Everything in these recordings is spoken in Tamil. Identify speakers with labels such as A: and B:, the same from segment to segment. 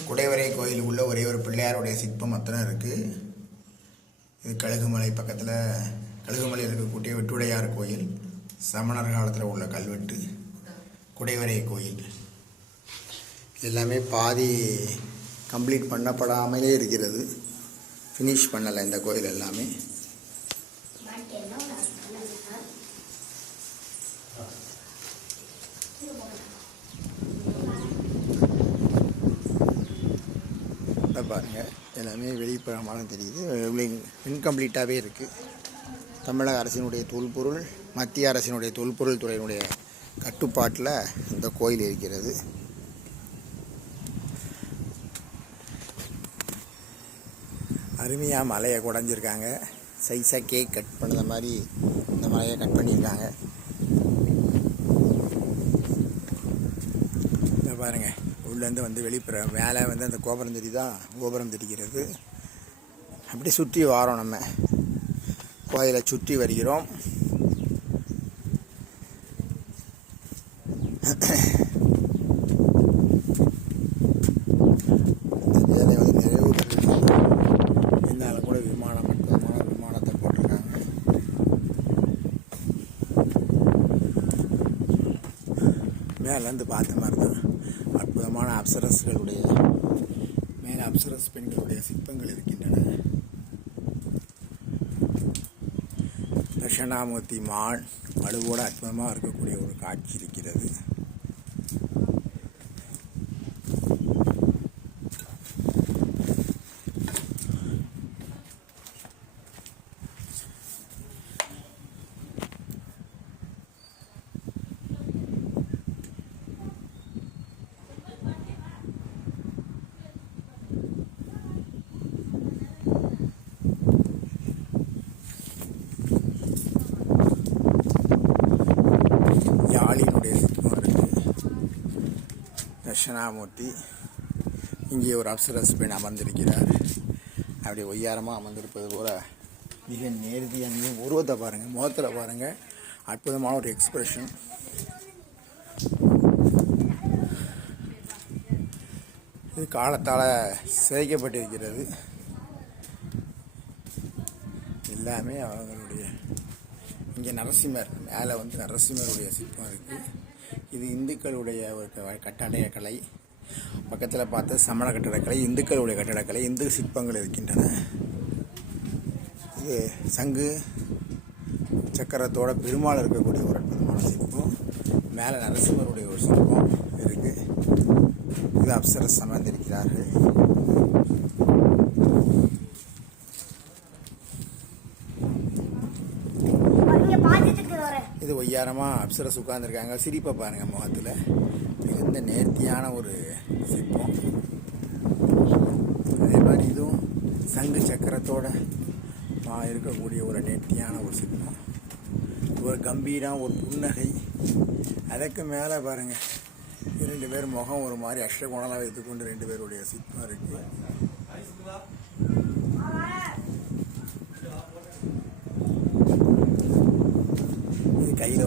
A: குடைவரை கோயில் உள்ள ஒரே ஒரு பிள்ளையாருடைய சிற்பம் அத்தனை இருக்குது இது கழுகுமலை பக்கத்தில் கழுகுமலையில் இருக்கக்கூடிய வெட்டுடையார் கோயில் சமணர் காலத்தில் உள்ள கல்வெட்டு குடைவரை கோயில். எல்லாமே பாதி கம்ப்ளீட் பண்ணப்படாமலே இருக்கிறது. ஃபினிஷ் பண்ணலை இந்த கோயில் எல்லாமே. இதை பாருங்கள் எல்லாமே வெளிப்புறமாக தெரியுது. இன்கம்ப்ளீட்டாகவே இருக்குது தமிழக அரசினுடைய தொல்பொருள் மத்திய அரசினுடைய தொல்பொருள் துறையினுடைய கட்டுப்பாட்டில் இந்த கோயில் இருக்கிறது. அருமையாக மலையை குடஞ்சிருக்காங்க. சைஸாக கேக் கட் பண்ணுற மாதிரி இந்த மலையை கட் பண்ணியிருக்காங்க. இதை பாருங்கள் உள்ளேருந்து வந்து வெளிப்புற மேலே வந்து அந்த கோபுரம் தெரியுதா? கோபுரம் தெரிகிறது. அப்படி சுற்றி வாரோம் நம்ம. கோயிலை சுற்றி வருகிறோம். வேலை கூட விமானம் விமானத்தை மேலேருந்து பார்த்த மாதிரி தான். அற்புதமான அப்சரஸ்களுடைய மேலே அப்சரஸ் பெண்களுடைய சிற்பங்கள் இருக்கின்றன. தட்சணாமூர்த்தி மான் மழுவோட அற்புதமாக இருக்கக்கூடிய ஒரு காட்சி இருக்கிறது. தட்சிணாமூர்த்தி. இங்கே ஒரு அப்சரஸ் பெண் அமர்ந்திருக்கிறார். அப்படி ஒய்யாரமாக அமர்ந்திருப்பது போல மிக நேர்த்தியான உருவத்தை பாருங்கள் முகத்தில் பாருங்கள் அற்புதமான ஒரு எக்ஸ்பிரஷன் இது காலத்தால் சிதைக்கப்பட்டிருக்கிறது. எல்லாமே அவங்களுடைய இங்கே நரசிம்மர் மேலே வந்து நரசிம்மருடைய சிற்பம் இருக்குது இது இந்துக்களுடைய ஒரு கட்டடக்கலை. கட்டடைய கலை பக்கத்தில் பார்த்து சமண கட்டடக்கலை இந்துக்களுடைய கட்டடக்கலை இந்து சிற்பங்கள் இருக்கின்றன. இது சங்கு சக்கரத்தோட பெருமாள் இருக்கக்கூடிய ஒரு அற்புதமான சிற்பம். மேலே நரசிம்மருடைய ஒரு சிற்பம் இருக்குது இது அப்சரஸ் அமர்ந்திருக்கிறார்கள்
B: இங்க பாத்துட்டு
A: வயது ஒய்யாரமாக அப்சரஸ் உட்காந்துருக்காங்க சிரிப்பை பாருங்கள் முகத்தில். மிகுந்த நேர்த்தியான ஒரு சிற்பம். அதே மாதிரி இதுவும் சங்கு சக்கரத்தோட இருக்கக்கூடிய ஒரு நேர்த்தியான ஒரு சிற்பம். ஒரு கம்பீரம் ஒரு புன்னகை. அதுக்கு மேலே பாருங்கள் இரண்டு பேர் முகம் ஒரு மாதிரி அஷ்டகுணலாக வைத்துக்கொண்டு ரெண்டு பேருடைய சிற்பம் இருக்குது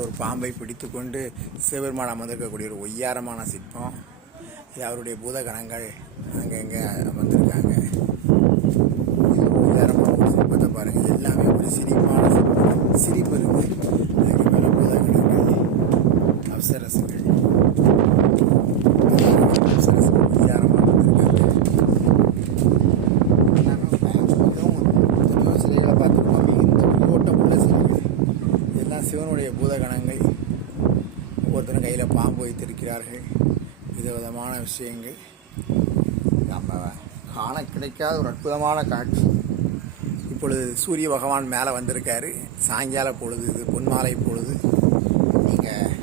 A: ஒரு பாம்பை பிடித்துக்கொண்டு சிவபெருமான் அமர்ந்திருக்கக்கூடிய ஒரு ஒய்யாரமான சிற்பம். இது அவருடைய பூதகணங்கள். அங்கங்கே அமர்ந்திருக்காங்க இது ஒய்யாரமான ஒரு சிற்பத்தை பாருங்கள் எல்லாமே ஒரு சிரிப்பான சிற்பம் சிரிப்பு இருக்கு அதுக்கு மேலே பூதகணங்கள் அப்சரசுகள் அப்சரசுகள் ஒய்யாரமாக அமர்ந்திருக்காங்க எல்லாமே பயங்கரம் எத்தனையோ சிலைகளை பார்த்துருக்கோம் மிகுந்த உயிரோட்டம் உள்ள சிலைகள் எல்லாம் சிவனுடைய பூதகணங்கள் ஒவ்வொருத்தரும் கையில் பாம்பு வைத்திருக்கிறார்கள். விதவிதமான விஷயங்கள். நம்ம காண கிடைக்காத ஒரு அற்புதமான காட்சி. இப்பொழுது சூரிய பகவான் மேலே வந்திருக்காரு. சாயங்கால பொழுது இது பொன்மாலை பொழுது நீங்கள்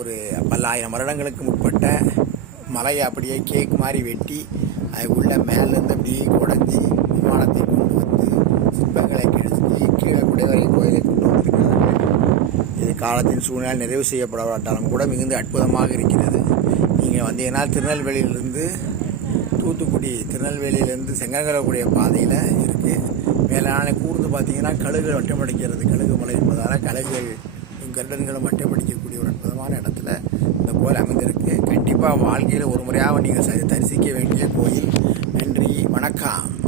A: ஒரு பல்லாயிரம் வருடங்களுக்கு முற்பட்ட மலையை அப்படியே கேக் மாதிரி வெட்டி அது உள்ள மேலேருந்து அப்படியே குடஞ்சி விமானத்தை கொண்டு வந்து சிற்பங்களை கிழிச்சு கீழே குடைவரை கோயிலை கொண்டு வந்திருக்கிறார்கள் இது காலத்தின் சூழ்நிலை நிறைவு செய்யப்படாவிட்டாலும் கூட மிகுந்த அற்புதமாக இருக்கிறது. நீங்கள் வந்தீங்கன்னா திருநெல்வேலியிலிருந்து தூத்துக்குடி திருநெல்வேலியிலேருந்து செங்கங்கரக்கூடிய பாதையில் இருக்குது மேலான கூர்ந்து பார்த்தீங்கன்னா கழுகுகள் வட்டமடிக்கிறது கழுகு மலை என்பதால் கழுகுகள் கருடன்களும் வட்டமடிக்கக்கூடிய ஒரு அற்புதமான இடத்துல இந்த கோயில் அமைந்திருக்கு. கண்டிப்பாக வாழ்க்கையில் ஒரு முறையாக நீங்கள் தரிசிக்க வேண்டிய கோயில். நன்றி வணக்கம்.